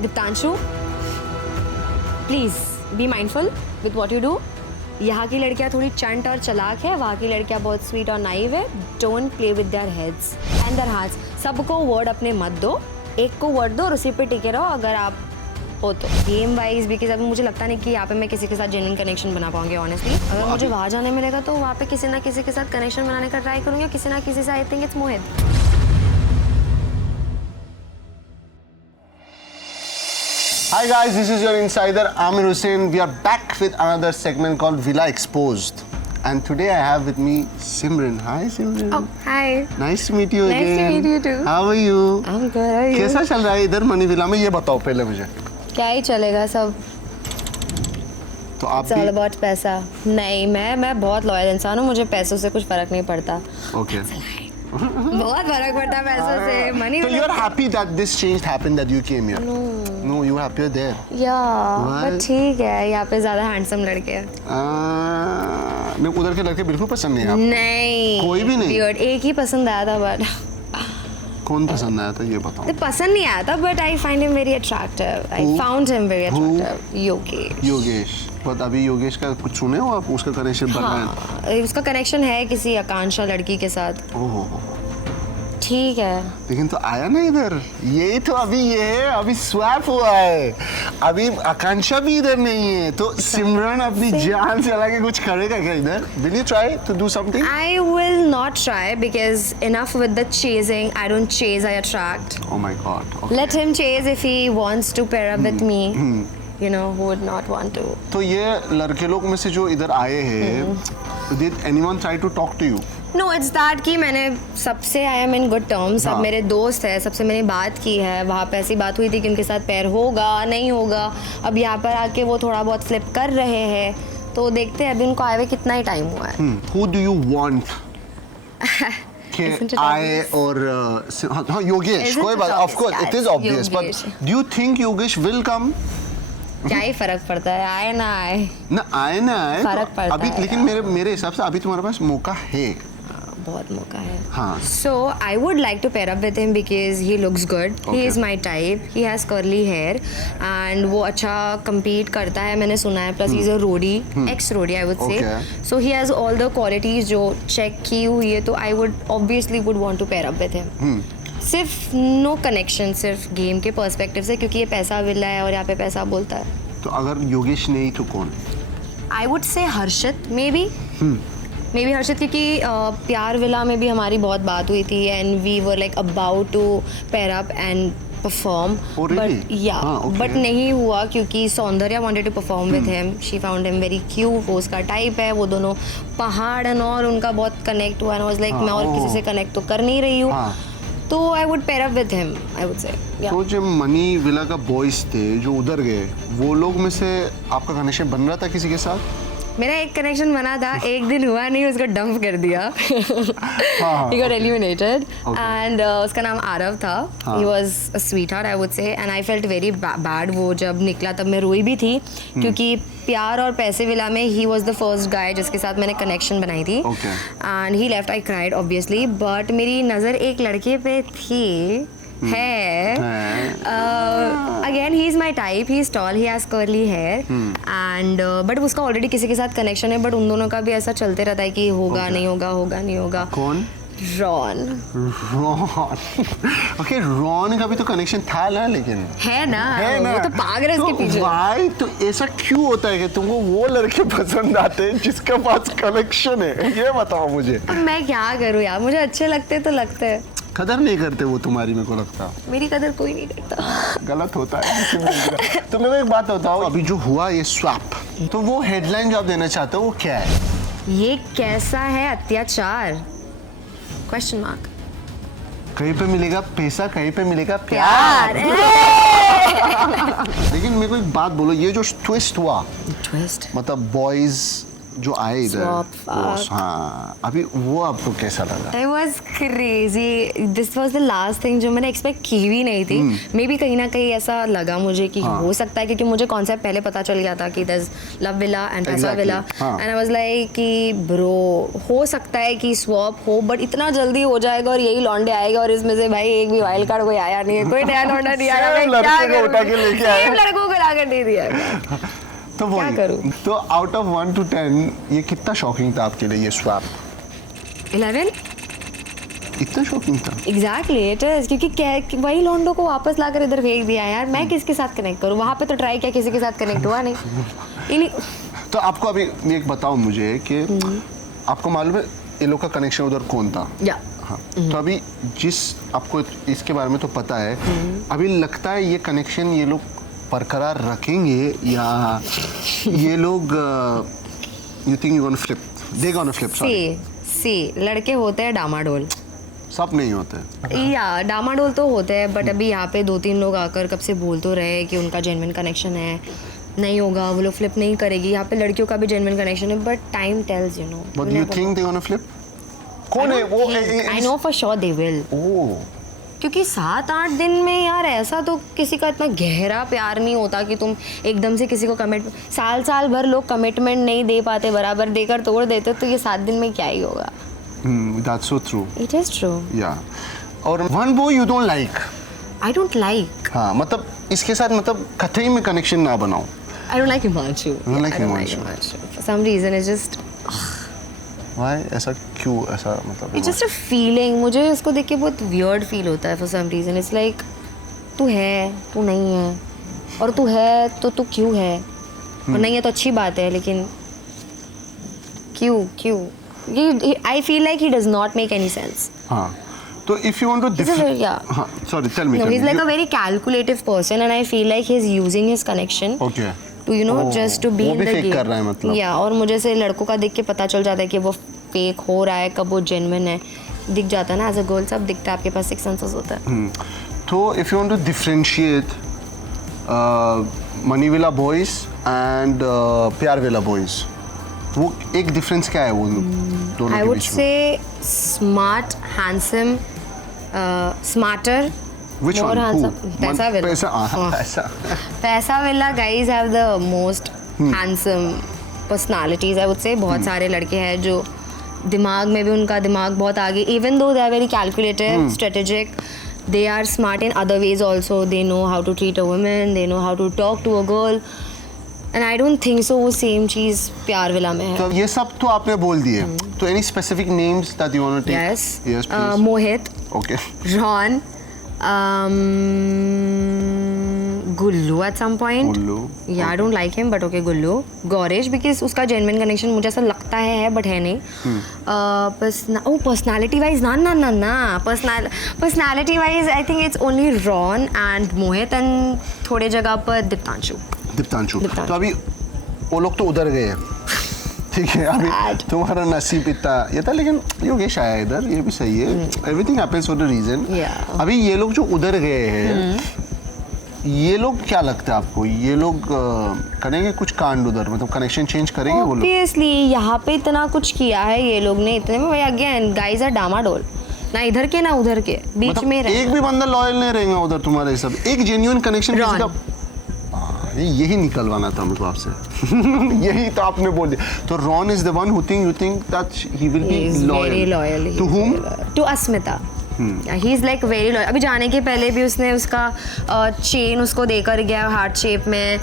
Diptanshu, please be mindful with what you do. यहाँ की लड़कियाँ थोड़ी चंट और चालाक है, वहाँ की लड़कियाँ बहुत स्वीट और नाइव है। Don't play with their heads and there hearts. सबको वर्ड अपने मत दो, एक को वर्ड दो और उसी पे टिके रहो अगर आप हो तो। गेम वाइज बिकॉज अभी मुझे लगता नहीं कि यहाँ पे मैं किसी के साथ जेन्युइन कनेक्शन बना पाऊंगी ऑनेस्टली। अगर मुझे वहाँ जाने मिलेगा तो वहाँ पे किसी ना किसी के साथ कनेक्शन बनाने का ट्राई करूँगी, किसी ना किसी से। I think it's Mohit. Hi guys, this is your insider Amir Hussain. We are back with another segment called Villa Exposed. And today I have with me Simran. Hi Simran. Oh, hi. Nice to meet you Nice again. to meet you too. How are you? I'm good. How are you? कैसा चल रहा है इधर money villa में, ये बताओ पहले मुझे। क्या ही चलेगा सब। तो आप It's all about पैसा। नहीं, मैं बहुत लॉयल इंसान हूँ, मुझे पैसों से कुछ फर्क नहीं पड़ता। Okay. बहुत फर्क पड़ता है पैसों से। Money. So you're happy that this change happened, that you came here? No, you were happier there. Yeah, Why? but ठीक है, यहाँ पे ज़्यादा हैंडसम लड़के हैं। मैं उधर के लड़के बिल्कुल पसंद नहीं आपको? नहीं। कोई भी नहीं? Weird, एक ही पसंद आया था बट। कौन पसंद आया था ये बताओ? पसंद नहीं आया था but I find him very attractive. I found him very attractive. Yogesh. Yogesh. But अभी योगेश का कुछ सुने हो आप? उसका कनेक्शन बन रहा है? हाँ, उसका कनेक्शन है किसी आकांक्षा लड़की के साथ। ओह, ठीक है। लेकिन तो आया ना इधर। यही तो अभी ये है, अभी स्वैप हुआ है। अभी आकांक्षा भी इधर नहीं है, तो सिमरन अपनी जान से लगा के कुछ करेगा क्या इधर? Will you try to do something? I will not try because enough with the chasing. I don't chase, I attract. Oh my God. Okay. Let him chase if he wants to pair up with me. You know, who would not want to? तो ये लड़के लोग में से जो इधर आए हैं, did anyone try to talk to you? No, it's that कि मैंने सबसे I am in good terms। सब मेरे दोस्त है, सबसे मैंने बात की है। वहाँ पे ऐसी बात हुई थी कि उनके साथ पैर होगा नहीं होगा। अब यहाँ पर आके वो थोड़ा बहुत फ्लिप कर रहे हैं, तो देखते हैं अभी उनको आए हुए कितना ही टाइम हुआ है। Who do you want? आए और हाँ योगेश, कोई बात। Of course, it is obvious. But do you think Yogesh will come? क्या ही फर्क पड़ता है, आए ना आए। ना आए ना आए फर्क पड़ता अभी है लेकिन मेरे हिसाब से अभी तुम्हारे पास मौका है। बहुत मौका है। हाँ। So I would like to pair up with him because he looks good. He is my type. He has curly hair and वो अच्छा compete करता है, मैंने सुना है। Plus he's a roadie, ex-roadie I would say. So he has all the qualities जो check की हुई है, तो I would want to pair up with him. सिर्फ नो कनेक्शन, सिर्फ गेम के पर्सपेक्टिव से, क्योंकि ये पैसा विला है और यहाँ पे पैसा बोलता है। तो अगर योगेश नहीं तो कौन? आई वुड से हर्षित, मे बी हर्षित, क्योंकि प्यार विला में भी हमारी बहुत बात हुई थी and we were like about to pair up and perform, but नहीं हुआ क्योंकि Soundarya wanted to perform with him. She found him very cute, वो उसका टाइप है। वो दोनों पहाड़ एंड और उनका बहुत कनेक्ट हुआ एंड वाज लाइक मैं और किसी से कनेक्ट तो कर नहीं रही हूँ, तो I would pair up with him, I would से। तो जो मनी विला का बॉयज थे जो उधर गए, वो लोग में से आपका कनेक्शन बन रहा था किसी के साथ? मेरा एक कनेक्शन बना था, एक दिन हुआ नहीं, उसको डंप कर दिया। He got eliminated and उसका नाम आरव था। He was a sweetheart I would say and I felt very bad। वो जब निकला तब मैं रोई भी थी क्योंकि प्यार और पैसे विला में he was the first guy जिसके साथ मैंने कनेक्शन बनाई थी। And he left, I cried obviously, but मेरी नज़र एक लड़के पे थी again he is my type, he is tall, he has curly hair and but उसका ऑलरेडी किसी के साथ कनेक्शन है, बट उन दोनों का भी ऐसा चलते रहता है कि होगा नहीं होगा, होगा नहीं होगा। कौन? रॉन। ओके, रॉन का भी तो कनेक्शन था ना, लेकिन है ना वो तो पागल है इसके पीछे। भाई तो ऐसा क्यों होता है कि तुमको वो लड़के पसंद आते हैं जिसके पास कनेक्शन है? ये बताओ मुझे। मैं क्या करूँ यार, मुझे अच्छे लगते तो लगते हैं। कदर नहीं करते वो तुम्हारी, मेरे को लगता। मेरी कदर कोई नहीं करता। गलत होता है। तो मेरे को एक बात बताओ, अभी जो हुआ ये स्वैप, तो वो हेडलाइन जो आप देना चाहते हो वो क्या है? ये कैसा है अत्याचार? Question mark. कहीं पे मिलेगा पैसा, कहीं पे मिलेगा प्यार। प्यार। लेकिन मेरे को एक बात बोलो, ये जो ट्विस्ट हुआ, ट्विस्ट मतलब बॉयज जो आए इधर Swap, वो, हाँ अभी वो आपको कैसा लगा? It was crazy. This was the last thing जो मैंने एक्सपेक्ट की भी नहीं थी. मे बी कहीं ना कहीं ऐसा लगा मुझे कि हो सकता है, क्योंकि मुझे कॉन्सेप्ट पहले पता चल गया था कि there's लव विला एंड पैसा villa, and I was like कि ब्रो हो सकता है कि स्वैप हो, बट इतना जल्दी हो जाएगा और यही लौंडे आएगा और इसमें से भाई एक भी वाइल्ड कार्ड कोई आया नहीं है, कोई नया लौंडा नहीं आया, मैं क्या करूं? सेम लड़कों को लाकर दे दिया. तो क्या करूं? तो आउट ऑफ 1 to 10 ये कितना शॉकिंग था आपके लिए ये स्वैप? 11. इतना शॉकिंग था? एग्जैक्टली इट इज, क्योंकि वही लौंडों को वापस लाकर इधर फेंक दिया यार. मैं किसके साथ कनेक्ट करूं? वहां पे तो ट्राई किया, किसी के साथ कनेक्ट हुआ नहीं. तो आपको अभी एक बताओ मुझे कि आपको मालूम है ये लोग का कनेक्शन उधर कौन था? या हाँ. तो अभी जिस आपको इसके बारे में तो पता है, अभी लगता है ये कनेक्शन ये लोग बरकरार रखेंगे या ये लोग you think you gonna flip? They gonna flip? See लड़के होते हैं डामाडोल. सब नहीं होते या डामाडोल तो होते हैं, बट अभी यहाँ पे 2-3 लोग आकर कब से बोल तो रहे कि उनका जेन्युइन कनेक्शन है, नहीं होगा, वो लोग फ्लिप नहीं करेगी. यहाँ पे लड़कियों का भी जेन्युइन कनेक्शन है, but time tells, you know. But you think they gonna flip? कौन है वो? I know for sure they will. Oh, क्योंकि 7-8 दिन में यार ऐसा तो किसी का इतना गहरा प्यार नहीं होता कि तुम एकदम से किसी को साल भर लोग कमिटमेंट नहीं दे पाते, बराबर देकर तोड़ देते, तो ये 7 दिन में क्या ही होगा. That's so true. It is true. या और one boy you don't like? I don't like. हाँ, मतलब इसके साथ मतलब कतई में कनेक्शन ना बनाओ. I don't like Himanshu. For some reason it's just why? ऐसा क्यों? ऐसा मतलब इट्स जस्ट अ फीलिंग. मुझे इसको देख के बहुत वियर्ड फील होता है for some reason. It's like तू है, तू नहीं है, और तू है तो तू क्यों है, और नहीं है तो अच्छी बात है, लेकिन क्यों? I feel like he does not make any sense. हाँ, तो इफ यू वांट टू हाँ, sorry, tell me. No, he's like a very calculative person, and I feel like he's using his connection okay to, you know, just to be वो in भी the fake game. कर रहा है मतलब. या और मुझे से लड़कों का देख के पता चल जाता है कि वो फेक हो रहा है, कब वो जेन्युइन है, दिख जाता है ना. एज अ गर्ल सब दिखता है, आपके पास सिक्स सेंसेस होता है. तो if you want to differentiate money villa boys and प्यार विला बॉयज, वो एक डिफरेंस क्या है वो दोनों आई के वुड बीच में? से smart, handsome, smarter, Which more one? handsome. Who? पैसा विला. पैसा villa guys have the most handsome personalities, I would say. बहुत सारे लड़के हैं जो दिमाग में भी उनका दिमाग बहुत आगे, even though they are very calculative, strategic, they are smart in other ways also. They know how to treat a woman, they know how to talk to a girl, and I don't think so वो same चीज़ प्यार villa में है. तो ये सब तो आपने बोल दिए, तो any specific names that you want to take? Yes. Yes, please. Mohit, Okay. Ron, Gullu at some point. Gullu. Yeah, I don't like him, but okay, Gullu. Gauresh, because उसका genuine connection मुझे ऐसा लगता है, but है नहीं. Personality wise, ना. Personality wise, I think it's only Ron and Mohit, and थोड़े जगह पर दीप्तांशु. तो अभी वो लोग तो उधर गए हैं, ठीक है. अभी तुम्हारा नसीब इतना ये था, लेकिन योगेश आया इधर, ये भी सही है. Everything happens for the reason. अभी ये लोग जो उधर गए हैं, ये लोग क्या लगता है आपको, ये लोग करेंगे कुछ कांड उधर, मतलब कनेक्शन चेंज करेंगे वो लोग? Obviously, यहाँ पे इतना कुछ किया है ये लोग ने, इतने में. अगेन गाइस आर डामाडोल, ना इधर के ना उधर के, बीच मतलब में एक भी बंदा लॉयल नहीं रहेगा उधर तुम्हारे सब. एक जेन्युइन कनेक्शन किसी का, यही निकलवाना था मुझको आपसे. यही तो आपने बोल दिया. तो Ron is the one who think, you think that he will be loyal to whom? To Asmita. He is like very loyal. अभी जाने के पहले भी उसने उसका चेन उसको देकर गया हार्ट शेप में,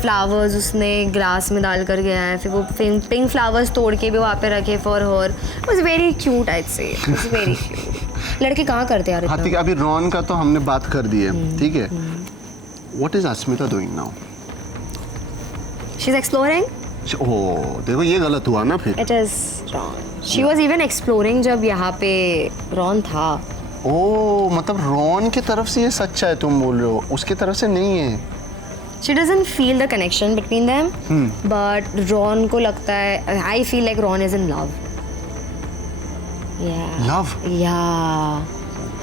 फ्लावर्स उसने ग्लास में डाल कर गया है, फिर वो पिंक फ्लावर्स तोड़ के भी वहाँ पे रखे for her. It was very cute, I say it was very cute. लड़के कहाँ करते यार हाँ, ठीक है. अभी रॉन का तो हमने बात कर दी है, ठीक है. What is Asmita doing now? She's exploring. Oh, देखो ये गलत हुआ ना फिर. It is wrong. She was even exploring जब यहाँ पे रॉन था. ओह, मतलब रॉन की तरफ से ये सच्चा है तुम बोल रहे हो, उसकी तरफ से नहीं है. She doesn't feel the connection between them, but Ron को लगता है, I feel like Ron is in love. Yeah. Love? Yeah.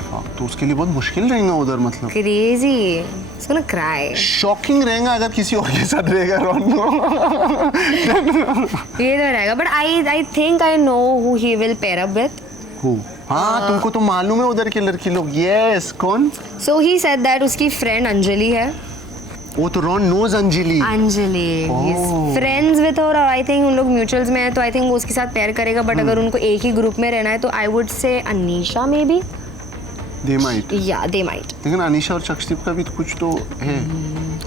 fuck, तो उसके लिए बहुत मुश्किल रहेगा उधर मतलब. Crazy. It's gonna cry. Shocking रहेगा अगर किसी और के साथ रहेगा रॉन. ये तो रहेगा. But I think I know who he will pair up with. हाँ तुमको तो मालूम है उधर के लड़की लोग. यस कौन? So he said that उसकी friend अंजलि है. वो तो Ron knows Anjali. He's friends with her और I think उन लोग म्यूचुअल्स में है तो I think वो उसके साथ पेयर करेगा. बट अगर उनको एक ही ग्रुप में रहना है तो I would say Anisha maybe. They might. Yeah, they might. लेकिन अनीशा और चक्षदीप का भी कुछ तो है.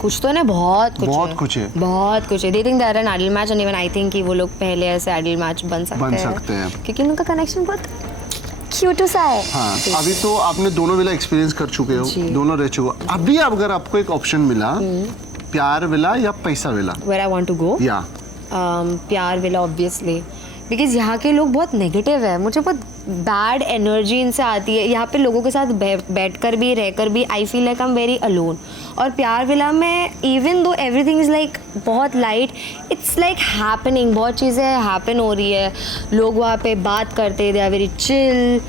कुछ तो है ना. बहुत कुछ है. बहुत कुछ है. They think they are an ideal match and even I think कि वो लोग पहले ऐसे ideal match बन सकते हैं. क्योंकि उनका कनेक्शन बहुत क्यूट सा है. हाँ अभी तो आपने दोनों विला एक्सपीरियंस कर चुके हो. दोनों रह चुके हो. अभी अगर आपको एक ऑप्शन मिला प्यार विला या पैसा villa. Where I want to go? या प्यार विला ऑब्वियसली. बिकॉज यहाँ के लोग बहुत नेगेटिव है. मुझे बहुत बैड एनर्जी इनसे आती है. यहाँ पे लोगों के साथ बैठकर भी रहकर भी आई feel like I am very alone. और प्यार विला में even though everything is like बहुत लाइट, इट्स लाइक हैपनिंग. बहुत चीज़ें हैपन हो रही है. लोग वहाँ पे बात करते, they are very chill,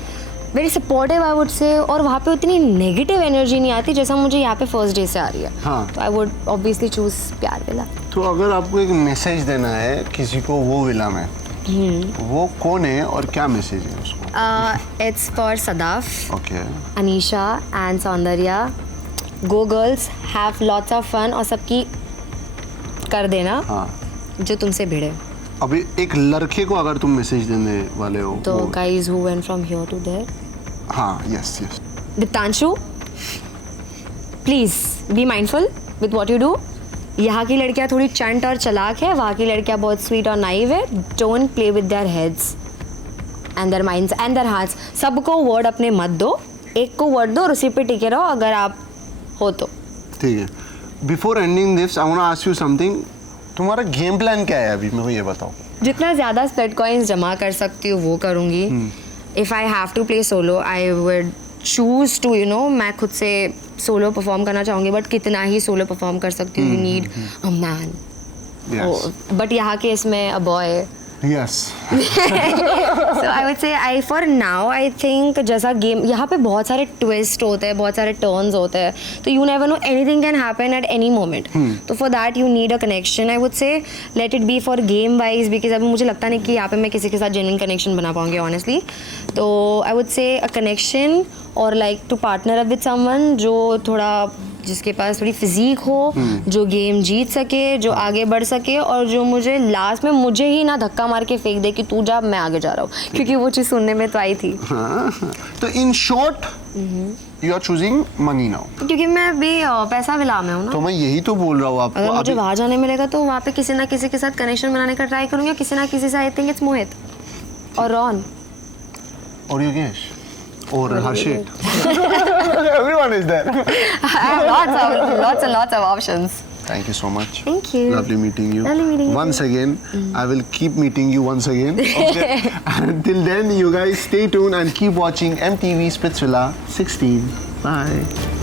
very supportive I would say. और वहाँ पे उतनी नेगेटिव एनर्जी नहीं आती जैसा मुझे यहाँ पे फर्स्ट डे से आ रही है. हाँ. तो आई वुड ऑब्वियसली चूज प्यार विला. तो अगर आपको एक मैसेज देना है किसी को वो विला में, वो कौन है और क्या मैसेज है उसको? It's for Sadaf, Okay. Anisha and Saundarya. Go girls, have lots of fun और सबकी कर देना हाँ. जो तुमसे भिड़े. अभी एक लड़के को अगर तुम मैसेज देने वाले हो तो guys who went from here to there. हाँ yes yes. Diptanshu, please be mindful with what you do. यहाँ की लड़कियाँ थोड़ी चंट और चलाक है, वहाँ की लड़कियाँ बहुत स्वीट और नाइव है. Don't play with their heads and their minds and there hearts. सबको वर्ड अपने मत दो, एक को वर्ड दो और उसी पे टिके रहो अगर आप हो तो. ठीक है. Before ending this I want to ask you something. तुम्हारा गेम प्लान क्या है अभी, मेरे को ये बताओ. जितना ज़्यादा स्प्लिट कॉइन्स जमा कर सकती हूँ वो करूँगी. If I have to play solo I would choose to मैं खुद से सोलो परफॉर्म करना चाहूँगी. बट कितना ही सोलो परफॉर्म कर सकती हूँ. You need a man. But यहाँ के इसमें a boy. Yes. So I would say for now I think जैसा गेम यहाँ पे बहुत सारे ट्विस्ट होते हैं, बहुत सारे टर्न्स होते हैं. तो you never know, anything can happen at any moment. तो for that you need a connection. I would say let it be for game wise because अभी मुझे लगता नहीं कि यहाँ पे मैं किसी के साथ genuine connection बना पाऊँगी honestly. तो I would say a connection or like to partner up with someone जो थोड़ा जिसके पास थोड़ी फिजिक हो, जो गेम जीत सके, जो आगे बढ़ सके और जो मुझे लास्ट में मुझे ही ना धक्का मार के फेंक दे कि तू जा मैं आगे जा रहा हूँ. क्योंकि वो चीज़ सुनने में तो आई थी. तो in short you are choosing money now. क्योंकि मैं भी पैसा विला में हूँ ना. तो मैं यही तो बोल रहा हूँ आपको. अगर मुझे वहाँ जाने मिलेगा तो वहाँ पे किसी ना किसी के साथ कनेक्शन बनाने का ट्राई करूँगी. किसी ना किसी से आई थिंक इट्स मोहित और रॉन और योगेश और हर्षित. Everyone is there. I have lots and lots of options. Thank you so much. Thank you. Lovely meeting you. Lovely meeting you. Once again, I will keep meeting you once again. Okay. Until then, you guys stay tuned and keep watching MTV Splitsvilla 16. Bye.